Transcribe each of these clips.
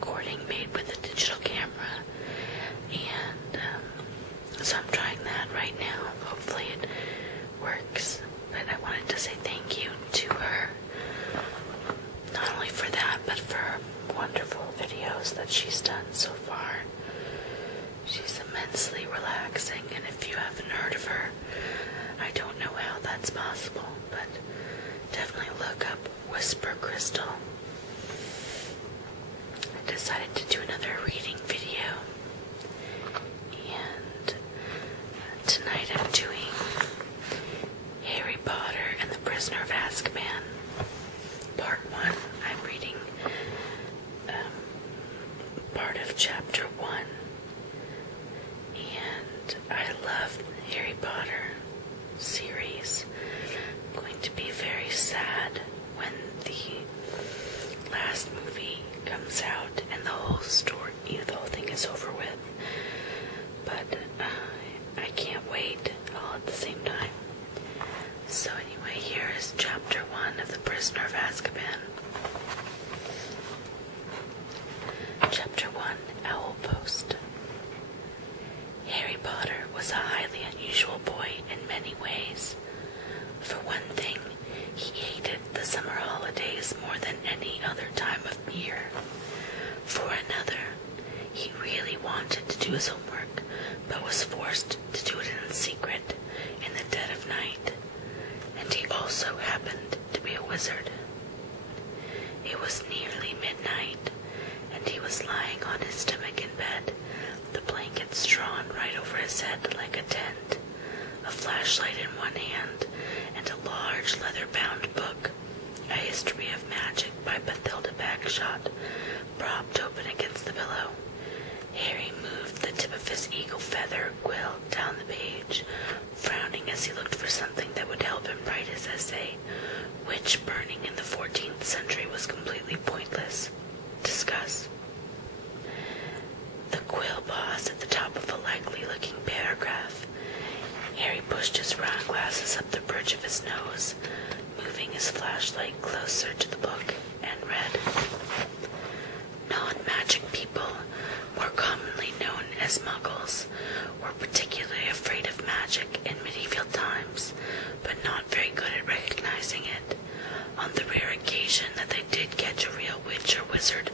recording made with a digital camera, and so I'm trying that right now. Hopefully it works, but I wanted to say thank you to her, not only for that, but for wonderful videos that she's done so far. She's immensely relaxing, and if you haven't heard of her, I don't know how that's possible, but definitely look up Whisper Crystal. I decided to do another reading video, and tonight I'm doing Harry Potter and the Prisoner of Azkaban, Part 1. I'm reading part of Chapter 1, and I love the Harry Potter series. I'm going to be very sad when the last movie comes out and the whole story, the whole thing is over with, but I can't wait all at the same time. So anyway, here is Chapter 1 of The Prisoner of Azkaban. Chapter 1, Owl Post. Harry Potter was a highly unusual boy in many ways. For one thing, he hated the summer holidays more than any other time of year. For another, he really wanted to do his homework, but was forced to do it in secret in the dead of night. And he also happened to be a wizard. It was nearly midnight, and he was lying on his stomach in bed, the blankets drawn right over his head like a tent, a flashlight in one hand, and a large leather-bound book, A History of Magic by Bathilda Bagshot, propped open against the pillow. Harry moved the tip of his eagle feather quill down the page, frowning as he looked for something that would help him write his essay, which, burning in the 14th century, was completely pointless. Discuss. The quill paused at the top of a likely-looking paragraph. Harry pushed his round glasses up the bridge of his nose, moving his flashlight closer to the book, and read, "Non-magic people, more commonly known as muggles, were particularly afraid of magic in medieval times, but not very good at recognizing it. On the rare occasion that they did catch a real witch or wizard,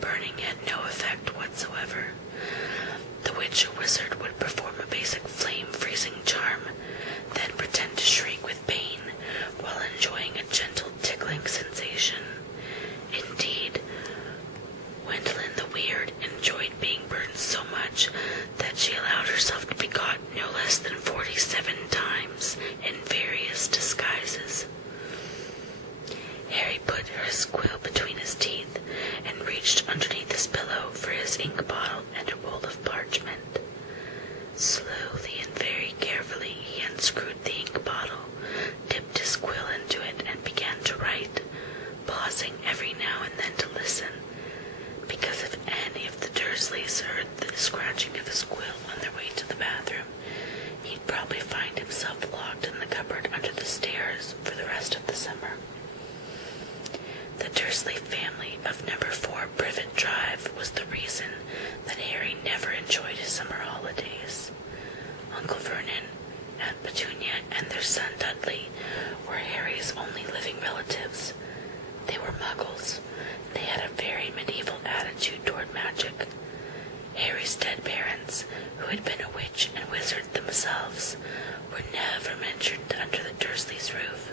burning had no effect whatsoever. The witch or wizard would perform a basic flame-freezing charm, then pretend to shriek with pain while enjoying a gentle tickling sensation. Indeed, Gwendolyn the Weird enjoyed being burned so much that she allowed herself to be caught no less than 47 times in various disguises." Harry put his quill between his teeth and reached underneath his pillow for his ink bottle and a roll of parchment. Slowly and very carefully he unscrewed the ink bottle, dipped his quill into it, and began to write, pausing every now and then to listen, because if any of the Dursleys heard the scratching of his quill on their way to the bathroom, he'd probably find himself locked in the cupboard under the stairs for the rest of the summer. The Dursley family of number 4 Privet Drive was the reason that Harry never enjoyed his summer holidays. Uncle Vernon, Aunt Petunia, and their son Dudley were Harry's only living relatives. They were muggles. They had a very medieval attitude toward magic. Harry's dead parents, who had been a witch and wizard themselves, were never mentioned under the Dursleys' roof.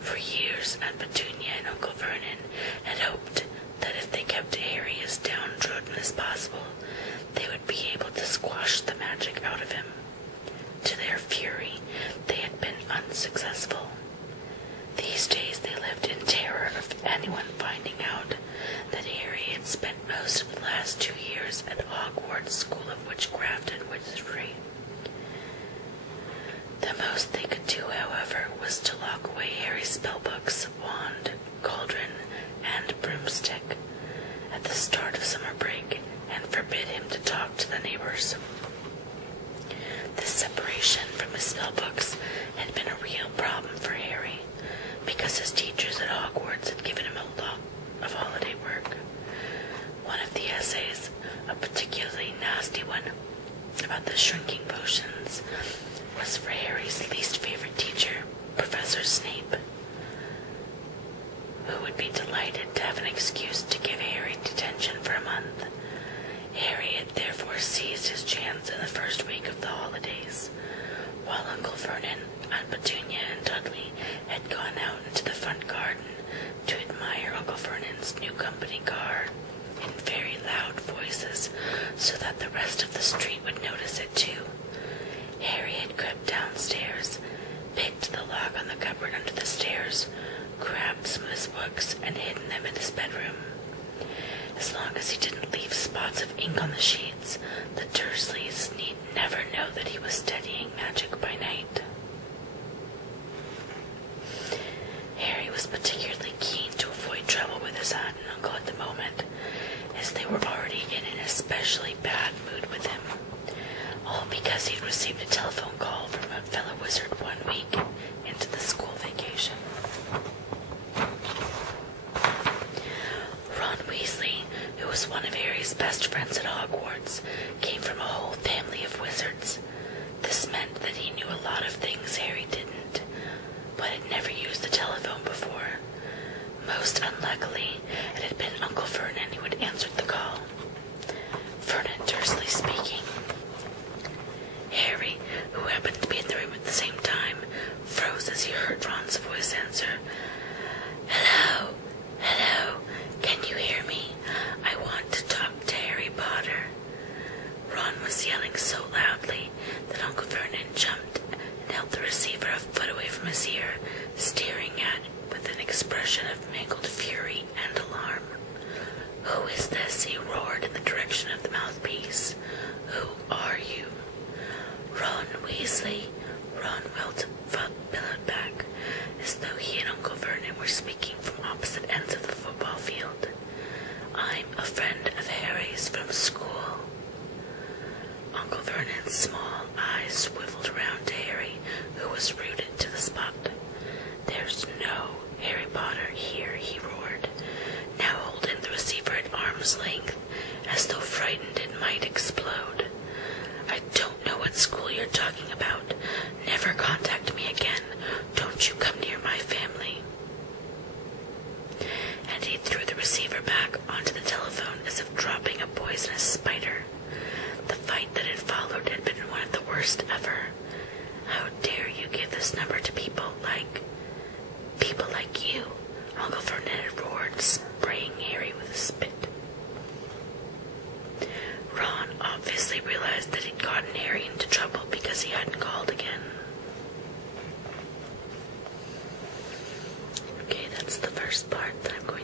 For years, Aunt Petunia and Uncle Vernon had hoped that if they kept Harry as downtrodden as possible, they would be able to squash the magic out of him. To their fury, they had been unsuccessful. These days they lived in terror of anyone finding out that Harry had spent most of the last 2 years at Hogwarts School of Witchcraft and Wizardry. The most they could do, however, was to lock away Harry's spellbooks, wand, cauldron, and broomstick at the start of summer break, and forbid him to talk to the neighbors. This separation from his spellbooks had been a real problem for Harry, because his teachers at Hogwarts had given him a lot of holiday work. One of about the shrinking potions was for Harry's least favorite teacher, Professor Snape, who would be delighted to have an excuse to give Harry detention for a month. Harry had therefore seized his chance in the first week of the holidays. While Uncle Vernon, Aunt Petunia, and Dudley had gone out into the front garden to admire Uncle Vernon's new company car in very loud voices so that the rest of the street would notice it too, Harry had crept downstairs, picked the lock on the cupboard under the stairs, grabbed some of his books, and hidden them in his bedroom. As long as he didn't leave spots of ink on the sheets, the Dursleys need never know that he was studying magic by night. Harry was particularly keen to avoid trouble with his aunt and uncle at the moment, as they were already in an especially bad mood with him, all because he'd received a telephone call from a fellow wizard 1 week into the school vacation. Ron Weasley, who was one of Harry's best friends at Hogwarts, came from a whole family of wizards. This meant that he knew a lot of things Harry didn't, but had never used the telephone before. Most unluckily, it had been Uncle Vernon who had answered the call. Vernon Dursley speaking. Harry, who happened to be in the room at the same time, froze as he heard Ron's voice answer. "Hello, hello, can you hear me? I want to talk to Harry Potter." Ron was yelling so loudly that Uncle Vernon jumped and held the receiver a foot away from his ear, staring at it with an expression of mingled fury and alarm. "Who is this?" he roared in the direction of the mouthpiece. "Who are you?" "Ron Weasley," Ron bellowed back, as though he and Uncle Vernon were speaking from opposite ends of the football field. "I'm a friend of Harry's from school." Uncle Vernon's small eyes swiveled around to Harry, who was rooted to the spot. "There's no Harry Potter here," he roared, now holding the receiver at arm's length, as though frightened it might explode. "I don't know what school you're talking about. Never contact me again. Don't you come near my family." And he threw the receiver back onto the telephone as if dropping a poisonous spider. The fight that had followed had been one of the worst ever. "How dare you give this number to people like you?" Uncle Vernon had roared, spraying Harry with spit. Ron obviously realized that he'd gotten Harry into trouble because he hadn't called again. Okay, that's the first part that I'm going